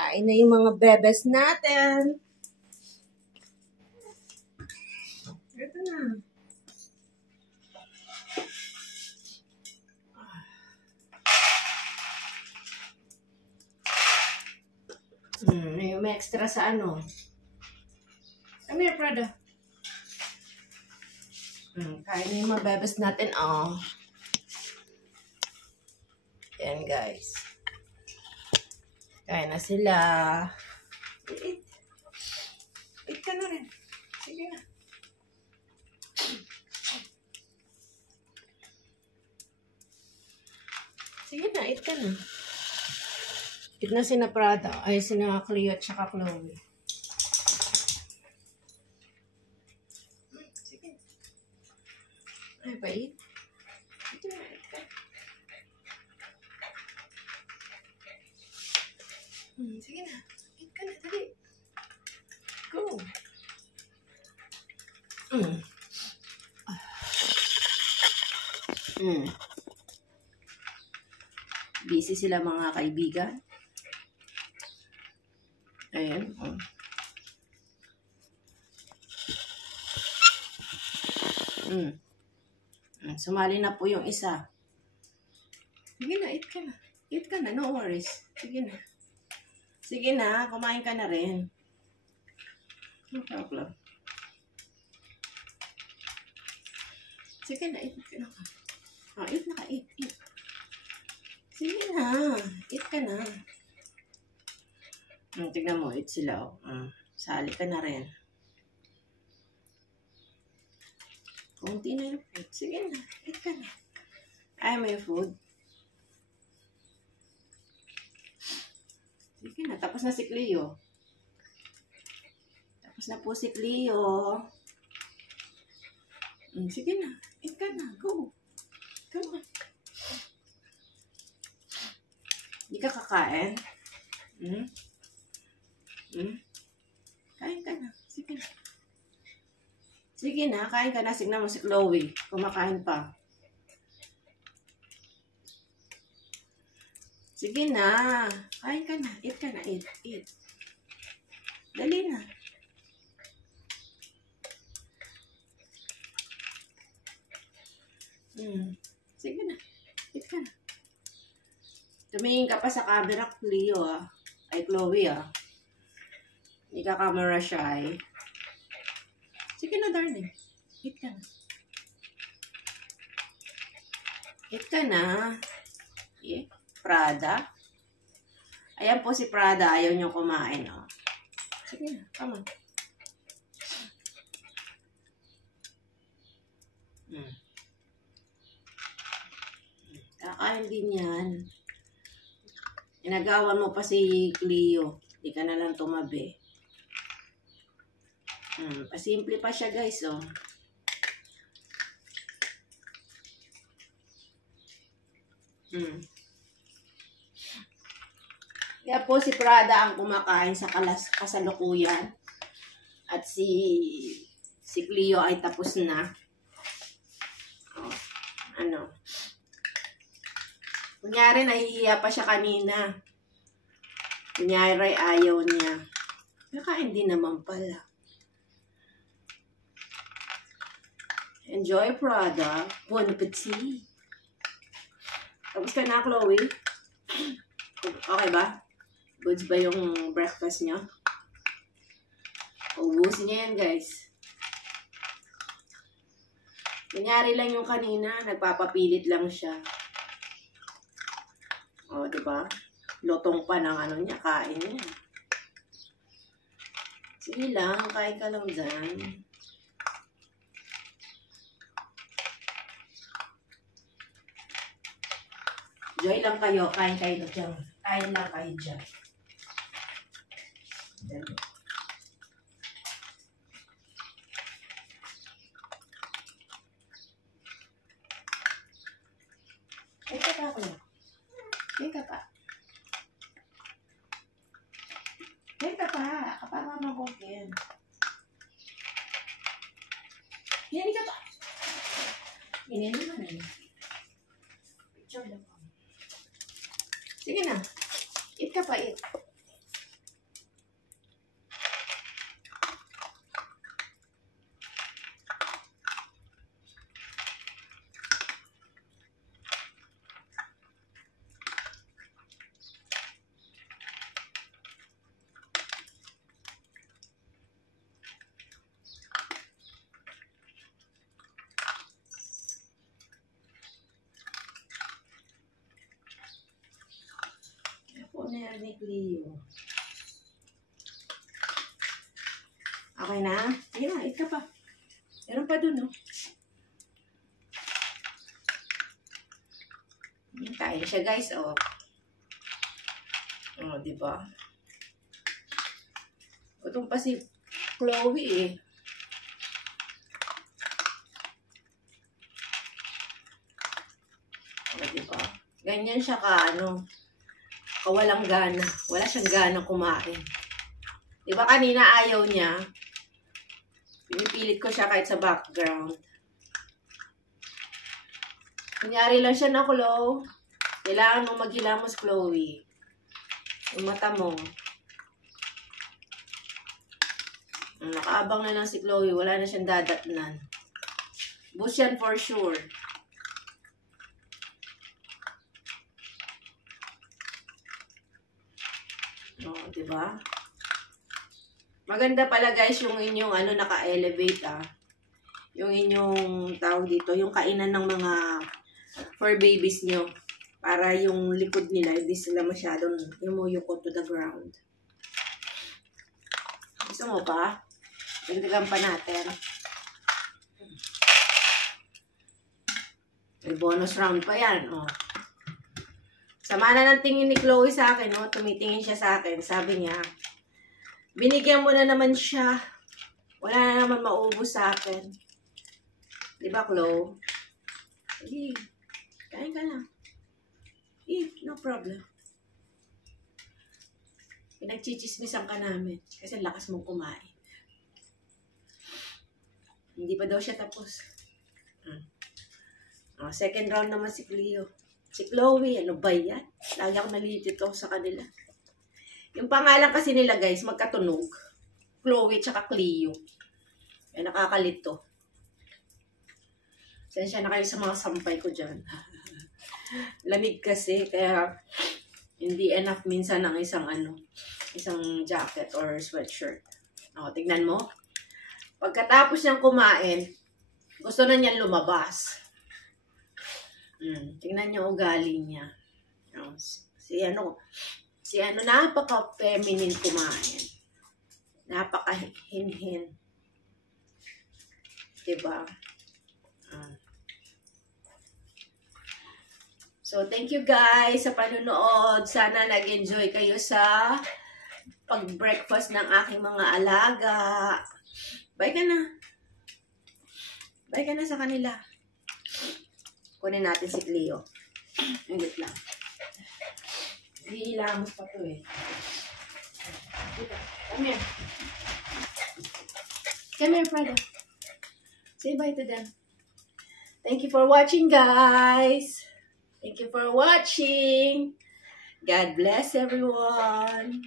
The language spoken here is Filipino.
Kain na yung mga bebes natin. Ito na. May extra sa ano. Come here, Prada. Kain na yung mga bebes natin. Oh. Yan, guys. Kain na sila. Eat. Eat ka na rin. Sige na. Sige na, eat ka na. Eat na sina Prada. Ay, sina Cleo at saka Chloe. Sige. Ay, pa eat. Ito na, eat ka. Sige na. Eat ka na, dali. Go. Busy sila mga kaibigan. Ayan. Sumali na po yung isa. Sige na, eat ka na. Eat ka na, no worries. Sige na. Sige na, kumain ka na rin. No problem. Sige na, eat ka na. Eat na ka, eat. Sige na, eat ka na. Tignan mo, eat sila. Sali ka na rin. Kunti na yung food. Sige na, eat ka na. Ay, may food. Sige na, tapos na si Cleo. Tapos na po si Cleo. Sige na, eat ka na. Go. Come on. Hindi ka kakain? Kain ka na. Sige na. Sige na, kain ka na. Signan mo si Chloe. Kumakain pa. Sige na. Kain ka na. Eat ka na. Eat. Dali na. Sige na. Eat ka na. Tumingin ka pa sa camera, Cleo, Ay, Chloe, Hindi ka camera shy. Sige na, darling. Eat ka na. Eat ka na. Prada. Ayan po si Prada. Ayaw niyo kumain, Sige na, come on. Kakain din yan. Inagawan mo pa si Cleo. Hindi ka na lang tumabi. Pasimple pa siya, guys, Kaya po si Prada ang kumakain sa kasalukuyan. At si Cleo ay tapos na. Kunyari, nahihiya pa siya kanina. Kunyari, ayaw niya. Nakain din naman pala. Enjoy, Prada. Bon appetit. Tapos ka na, Chloe? Okay ba? Goods ba yung breakfast niyo? Ubusin niya yan, guys. Kunyari lang yung kanina, nagpapapilit lang siya. Diba? Lotong pa ng niya, kain niya. Sige lang, kain ka lang dyan. Joy lang kayo, kain kayo dyan. Kain lang kayo dyan. Ito ka ako. Teka pa. Kapag mabukin. Hindi ka pa. Hindi naman Picture lang. Sige na. Eat ka pa, eat. Cleo. Okay na? Sige na, eat ka pa. Meron pa dun, no? Kain siya, guys, oh. Oh, diba? Gutom pa si Chloe, eh. Oh, diba? Ganyan siya kawalang gana. Wala siyang gana kumain. Diba kanina ayaw niya? Pinipilit ko siya kahit sa background. Kunyari lang siya na, Chloe. Kailangan mong maghilamos, Chloe. Yung mata mo. Nakaabang na lang si Chloe. Wala na siyang dadatnan. Bus yan for sure. Oh, diba? Maganda pala guys yung inyong naka-elevate Yung inyong tawag dito, yung kainan ng mga fur babies nyo. Para yung likod nila, hindi sila masyadong yumuyukot to the ground. Gusto mo pa? Dagdagan pa natin. May bonus round pa yan. Oh. Sama na ng tingin ni Chloe sa akin. Oh. Tumitingin siya sa akin. Sabi niya, binigyan mo na naman siya. Wala na naman maubos sa akin. Diba, Chloe? Sige. Kain ka na. Eat, no problem. Pinagchichismisan ka namin. Kasi lakas mong kumain. Hindi pa daw siya tapos. Oh, second round naman si Cleo. Si Chloe, ano ba yan? Lagi ako nalilito sa kanila. Yung pangalan kasi nila guys, magkatunog. Chloe tsaka Cleo. Ay, nakakalito. Sensya na kayo sa mga sampay ko dyan. Lamig kasi, kaya hindi enough minsan ng isang jacket or sweatshirt. O, tignan mo. Pagkatapos niyang kumain, gusto na niyang lumabas. Tignan niyo ugali niya. O, si napaka-feminine kumain. Napaka-hinhin. Diba? So, thank you guys sa panunood. Sana nag-enjoy kayo sa pag-breakfast ng aking mga alaga. Bye ka na. Bye ka na sa kanila. Kunin natin si Cleo. Wait lang. Hihilamos pa to eh. Come here. Come here, Prada. Say bye to them. Thank you for watching, guys. Thank you for watching. God bless everyone.